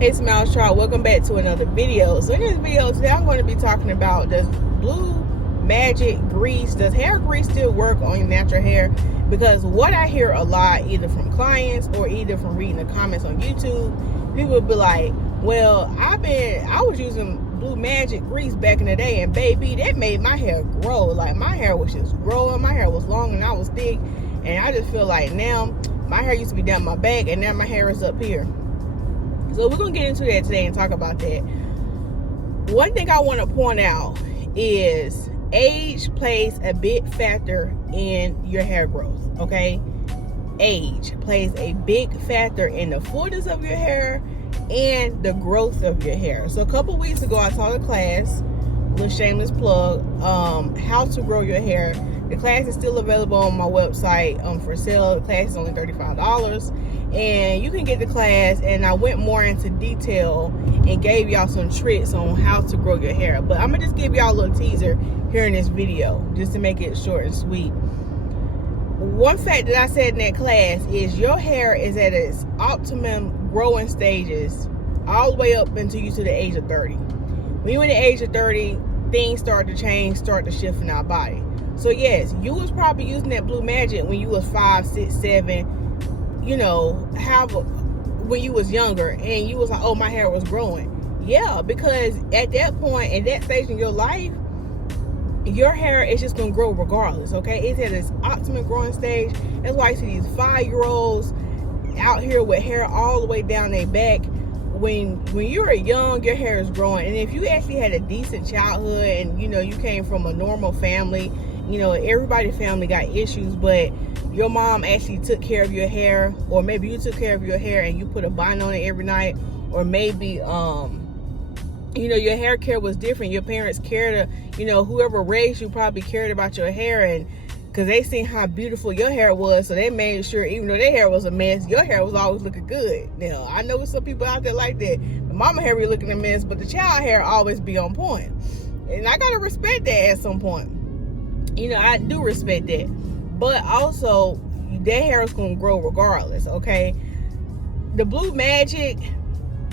Hey Smile Child, welcome back to another video. So in this video today I'm going to be talking about, does Blue Magic grease, does hair grease still work on your natural hair? Because what I hear a lot, either from clients or either from reading the comments on YouTube, people will be like, well, I was using Blue Magic grease back in the day, and baby, that made my hair grow. Like, my hair was just growing, my hair was long and I was thick, and I just feel like now my hair used to be down my back and now my hair is up here. So we're going to get into that today and talk about that. One thing I want to point out is age plays a big factor in your hair growth, okay? Age plays a big factor in the fullness of your hair and the growth of your hair. So a couple weeks ago, I taught a class, a little shameless plug, how to grow your hair. The class is still available on my website for sale. The class is only $35. And you can get the class, and I went more into detail and gave y'all some tricks on how to grow your hair. But I'm gonna just give y'all a little teaser here in this video, just to make it short and sweet. One fact that I said in that class is your hair is at its optimum growing stages all the way up until you to the age of 30. When you're in the age of 30, things start to change, start to shift in our body. So yes, you was probably using that Blue Magic when you was 5, 6, 7, you know, when you was younger, and you was like, oh, my hair was growing. Yeah, because at that point, at that stage in your life, your hair is just gonna grow regardless, okay? It's at its optimum growing stage. That's why I see these 5-year-olds out here with hair all the way down their back. When you're young, your hair is growing. And if you actually had a decent childhood and, you know, you came from a normal family, you know, everybody's family got issues, but your mom actually took care of your hair, or maybe you took care of your hair and you put a bind on it every night, or maybe you know, your hair care was different. Your parents cared, you know, whoever raised you probably cared about your hair, and because they seen how beautiful your hair was, so they made sure, even though their hair was a mess, your hair was always looking good. Now, I know some people out there like that. The mama hair be looking a mess, but the child hair always be on point. And I gotta respect that at some point. You know, I do respect that. But also, their hair is gonna grow regardless, okay? The Blue Magic,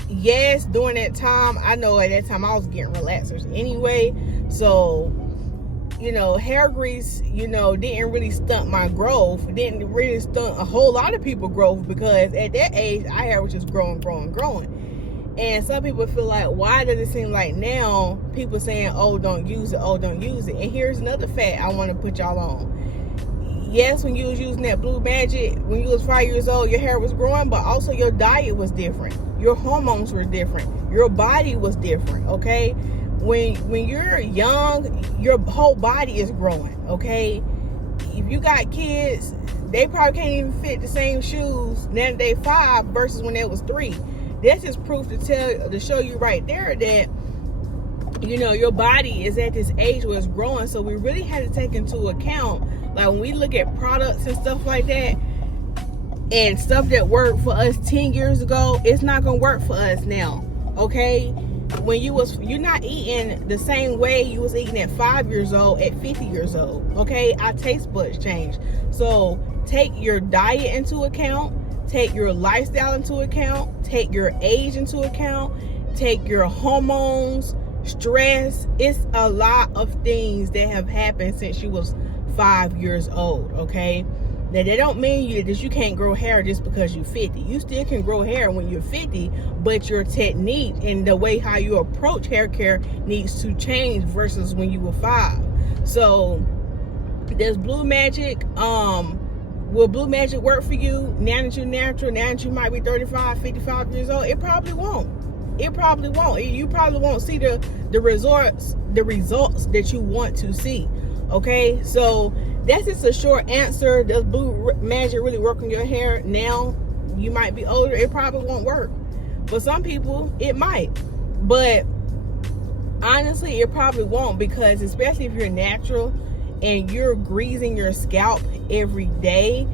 yes, during that time, I know at that time I was getting relaxers anyway, so, you know, hair grease, you know, didn't really stunt my growth. It didn't really stunt a whole lot of people's growth, because at that age, our hair was just growing. And some people feel like, why does it seem like now people saying, oh, don't use it, oh, don't use it? And here's another fact I want to put y'all on. Yes, when you was using that Blue Magic, when you was 5 years old, your hair was growing, but also your diet was different. Your hormones were different. Your body was different, okay? When you're young, your whole body is growing, okay? If you got kids, they probably can't even fit the same shoes now that they 5 versus when they was 3. That's just proof to show you right there that, you know, your body is at this age where it's growing. So we really had to take into account, like when we look at products and stuff like that, and stuff that worked for us 10 years ago, it's not gonna work for us now, okay? When you're not eating the same way you was eating at 5 years old, at 50 years old, okay? Our taste buds change. So take your diet into account, take your lifestyle into account, take your age into account, take your hormones, stress. It's a lot of things that have happened since you was 5 years old, okay? Now, that don't mean that you can't grow hair just because you're 50. You still can grow hair when you're 50, but your technique and the way how you approach hair care needs to change versus when you were 5. So, there's Blue Magic. Will Blue Magic work for you now that you're natural, now that you might be 35, 55 years old? It probably won't. It probably won't. You probably won't see the results that you want to see. Okay, so that's just a short answer. Does Blue Magic really work on your hair now? You might be older, it probably won't work. But some people, it might. But honestly, it probably won't, because especially if you're natural and you're greasing your scalp every day,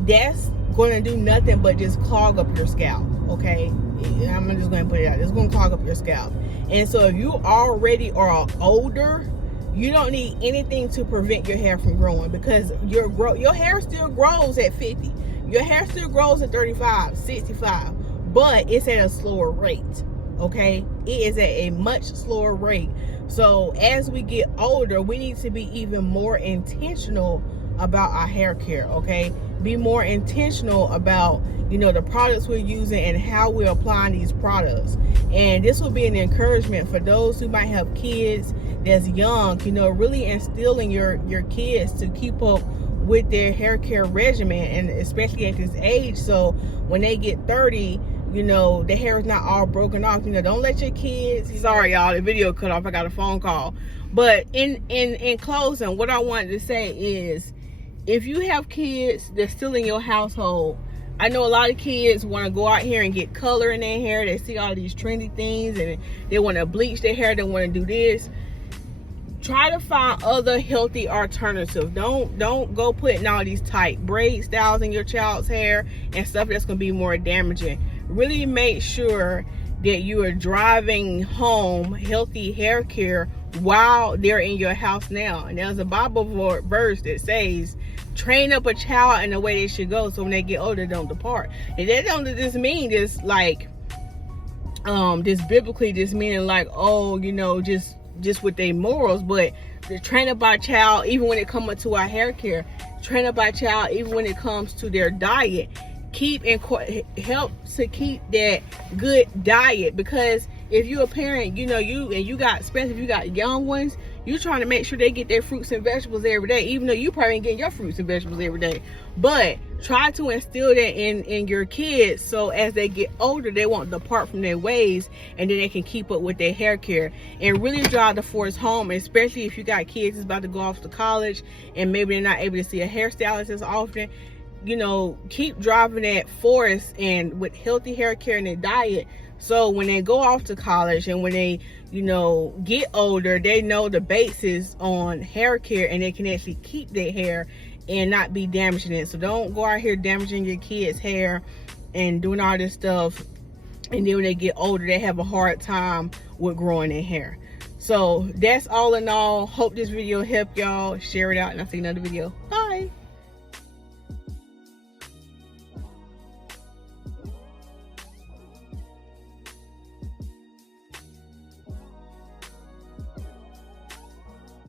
that's going to do nothing but just clog up your scalp, okay? I'm just going to put it out. It's going to clog up your scalp. And so if you already are older, you don't need anything to prevent your hair from growing, because your hair still grows at 50. Your hair still grows at 35, 65. but it's at a slower rate. Okay, it is at a much slower rate. So as we get older, we need to be even more intentional about our hair care. Okay, be more intentional about, you know, the products we're using and how we're applying these products. And this will be an encouragement for those who might have kids that's young, you know, really instilling your kids to keep up with their hair care regimen, and especially at this age, so when they get 30, you know, the hair is not all broken off. You know, don't let your kids, sorry y'all, the video cut off, I got a phone call. But in closing, what I wanted to say is, if you have kids that's still in your household, I know a lot of kids want to go out here and get color in their hair. They see all these trendy things and they want to bleach their hair, they want to do this. Try to find other healthy alternatives. Don't go putting all these tight braid styles in your child's hair and stuff that's going to be more damaging. Really make sure that you are driving home healthy hair care while they're in your house now. And there's a Bible verse that says, train up a child in the way they should go, so when they get older, they don't depart. And that don't just mean this like this biblically, just meaning like, oh, you know, just with their morals, but to train up our child even when it comes to our hair care, train up our child even when it comes to their diet. Help to keep that good diet, because if you're a parent, you know, you got, especially if you got young ones, you're trying to make sure they get their fruits and vegetables every day, even though you probably ain't getting your fruits and vegetables every day. But try to instill that in your kids, so as they get older, they won't depart from their ways, and then they can keep up with their hair care. And really drive the force home, especially if you got kids that's about to go off to college and maybe they're not able to see a hairstylist as often. You know, keep driving that force and with healthy hair care and their diet, so when they go off to college and when they, you know, get older, they know the basis on hair care and they can actually keep their hair and not be damaging it. So don't go out here damaging your kids' hair and doing all this stuff, and then when they get older, they have a hard time with growing their hair. So that's all in all. Hope this video helped y'all. Share it out, and I'll see you in another video. Bye.